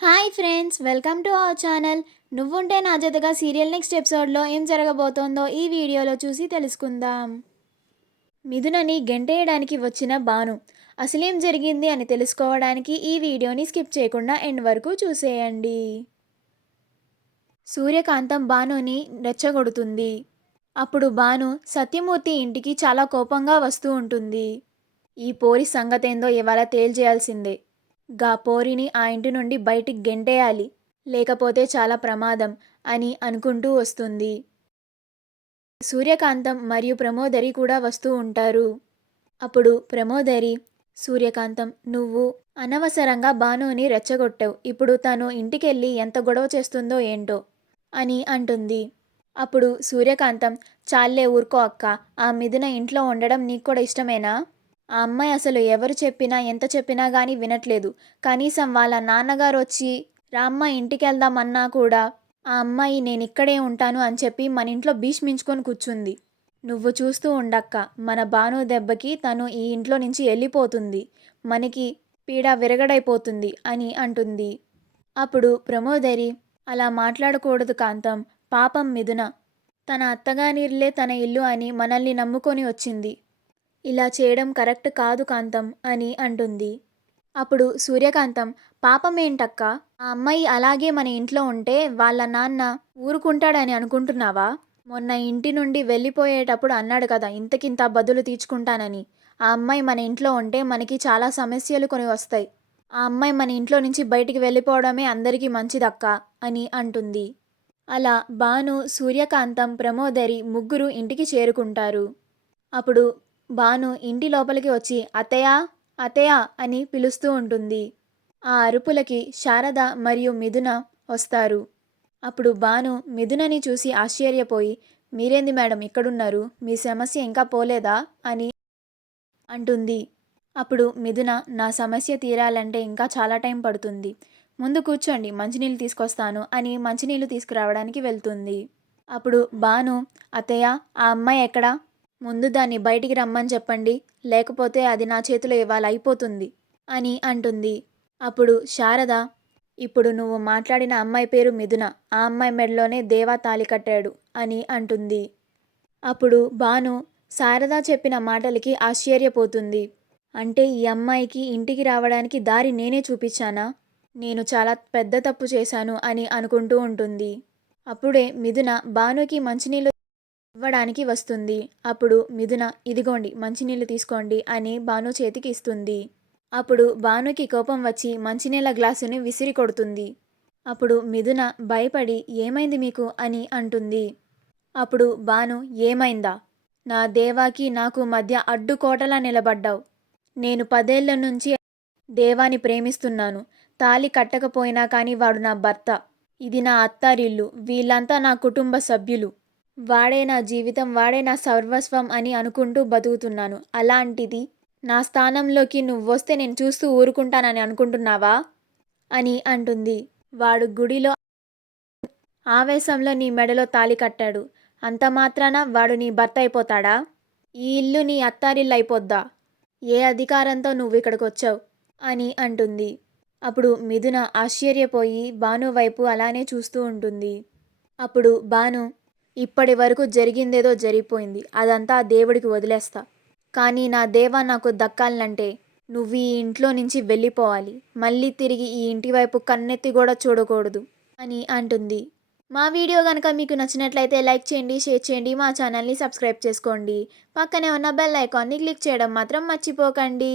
Hi friends, welcome to our channel. నువ్వుంటే నా జతగా సీరియల్ నెక్స్ట్ ఎపిసోడ్లో ఏం జరగబోతోందో ఈ వీడియోలో చూసి తెలుసుకుందాం. మిథునని గెంటేయడానికి వచ్చిన భాను అసలేం జరిగింది అని తెలుసుకోవడానికి ఈ వీడియోని స్కిప్ చేయకుండా ఎండ్ వరకు చూసేయండి. సూర్యకాంతం భానుని రెచ్చగొడుతుంది. అప్పుడు భాను సత్యమూర్తి ఇంటికి చాలా కోపంగా వస్తూ ఉంటుంది. ఈ పోరి సంగతేందో ఇవాళ తేల్చేయాల్సిందే. గా పోరిని ఆ ఇంటి నుండి బయటికి గెంటేయాలి, లేకపోతే చాలా ప్రమాదం అని అనుకుంటూ వస్తుంది. సూర్యకాంతం మరియు ప్రమోదరి కూడా వస్తూ ఉంటారు. అప్పుడు ప్రమోదరి, సూర్యకాంతం, నువ్వు అనవసరంగా భానుని రెచ్చగొట్టావు. ఇప్పుడు తను ఇంటికెళ్ళి ఎంత గొడవ చేస్తుందో ఏంటో అని అంటుంది. అప్పుడు సూర్యకాంతం, చాలే ఊరుకో అక్క, ఆ మిథున ఇంట్లో ఉండడం నీకు కూడా ఇష్టమేనా? ఆ అమ్మాయి అసలు ఎవరు చెప్పినా ఎంత చెప్పినా కానీ వినట్లేదు. కనీసం వాళ్ళ నాన్నగారు వచ్చి రామ్మ ఇంటికెళ్దామన్నా కూడా ఆ అమ్మాయి నేనిక్కడే ఉంటాను అని చెప్పి మన ఇంట్లో భీష్మించుకొని కూర్చుంది. నువ్వు చూస్తూ ఉండక్క, మన భాను దెబ్బకి తను ఈ ఇంట్లో నుంచి వెళ్ళిపోతుంది, మనకి పీడ విరగడైపోతుంది అని అంటుంది. అప్పుడు ప్రమోదరి, అలా మాట్లాడకూడదు కాంతం, పాపం మిథున, తన అత్తగారిల్లే తన ఇల్లు అని మనల్ని నమ్ముకొని వచ్చింది. ఇలా చేయడం కరెక్ట్ కాదు కాంతం అని అంటుంది. అప్పుడు సూర్యకాంతం, పాపమేంటక్క, ఆ అమ్మాయి అలాగే మన ఇంట్లో ఉంటే వాళ్ళ నాన్న ఊరుకుంటాడని అనుకుంటున్నావా? మొన్న ఇంటి నుండి వెళ్ళిపోయేటప్పుడు అన్నాడు కదా, ఇంతకింత బదులు తీర్చుకుంటానని. ఆ అమ్మాయి మన ఇంట్లో ఉంటే మనకి చాలా సమస్యలు కొని వస్తాయి. ఆ అమ్మాయి మన ఇంట్లో నుంచి బయటికి వెళ్ళిపోవడమే అందరికీ మంచిదక్క అని అంటుంది. అలా భాను, సూర్యకాంతం, ప్రమోదరి ముగ్గురు ఇంటికి చేరుకుంటారు. అప్పుడు భాను ఇంటి లోపలికి వచ్చి అత్తయ్య, అత్తయ్య అని పిలుస్తూ ఉంటుంది. ఆ అరుపులకి శారద మరియు మిథున వస్తారు. అప్పుడు భాను మిథునని చూసి ఆశ్చర్యపోయి, మీరేంది మేడం ఇక్కడున్నారు, మీ సమస్య ఇంకా పోలేదా అని అంటుంది. అప్పుడు మిథున, నా సమస్య తీరాలంటే ఇంకా చాలా టైం పడుతుంది, ముందు కూర్చోండి, మంచినీళ్ళు తీసుకొస్తాను అని మంచినీళ్ళు తీసుకురావడానికి వెళ్తుంది. అప్పుడు భాను, అత్తయ్య, ఆ అమ్మాయి ఎక్కడా? ముందు దాన్ని బయటికి రమ్మని చెప్పండి, లేకపోతే అది నా చేతిలో ఇవాళ అయిపోతుంది అని అంటుంది. అప్పుడు శారద, ఇప్పుడు నువ్వు మాట్లాడిన అమ్మాయి పేరు మిథున, ఆ అమ్మాయి మెడలోనే దేవా తాళి కట్టాడు అని అంటుంది. అప్పుడు భాను శారద చెప్పిన మాటలకి ఆశ్చర్యపోతుంది. అంటే ఈ అమ్మాయికి ఇంటికి రావడానికి దారి నేనే చూపించానా? నేను చాలా పెద్ద తప్పు చేశాను అని అనుకుంటూ ఉంటుంది. అప్పుడే మిథున భానుకి మంచినీళ్ళు ఇవ్వడానికి వస్తుంది. అప్పుడు మిథున, ఇదిగోండి మంచినీళ్ళు తీసుకోండి అని భాను చేతికి ఇస్తుంది. అప్పుడు భానుకి కోపం వచ్చి మంచినీళ్ళ గ్లాసుని విసిరి కొడుతుంది. అప్పుడు మిథున భయపడి, ఏమైంది మీకు అని అంటుంది. అప్పుడు భాను, ఏమైందా? నా దేవాకి నాకు మధ్య అడ్డుకోటలా నిలబడ్డావు. నేను 10 ఏళ్ల నుంచి దేవాని ప్రేమిస్తున్నాను. తాళి కట్టకపోయినా కానీ వాడు నా భర్త. ఇది నా అత్తారిల్లు, వీళ్ళంతా నా కుటుంబ సభ్యులు. వాడే నా జీవితం, వాడే నా సర్వస్వం అని అనుకుంటూ బతుకుతున్నాను. అలాంటిది నా స్థానంలోకి నువ్వొస్తే నేను చూస్తూ ఊరుకుంటానని అనుకుంటున్నావా అని అంటుంది. వాడు గుడిలో ఆవేశంలో నీ మెడలో తాళి కట్టాడు, అంత మాత్రాన వాడు నీ భర్త అయిపోతాడా? ఈ ఇల్లు నీ అత్తారిల్లు అయిపోద్దా? ఏ అధికారంతో నువ్వు ఇక్కడికి వచ్చావు అని అంటుంది. అప్పుడు మిథున ఆశ్చర్యపోయి భాను వైపు అలానే చూస్తూ ఉంటుంది. అప్పుడు భాను, ఇప్పటి వరకు జరిగిందేదో జరిగిపోయింది, అదంతా దేవుడికి వదిలేస్తా. కానీ నా దేవా నాకు దక్కాలంటే నువ్వు ఈ ఇంట్లో నుంచి వెళ్ళిపోవాలి, మళ్ళీ తిరిగి ఈ ఇంటి వైపు కన్నెత్తి కూడా చూడకూడదు అని అంటుంది. మా వీడియో కనుక మీకు నచ్చినట్లయితే లైక్ చేయండి, షేర్ చేయండి, మా ఛానల్ని సబ్స్క్రైబ్ చేసుకోండి. పక్కనే ఉన్న బెల్ ఐకాన్ని క్లిక్ చేయడం మాత్రం మర్చిపోకండి.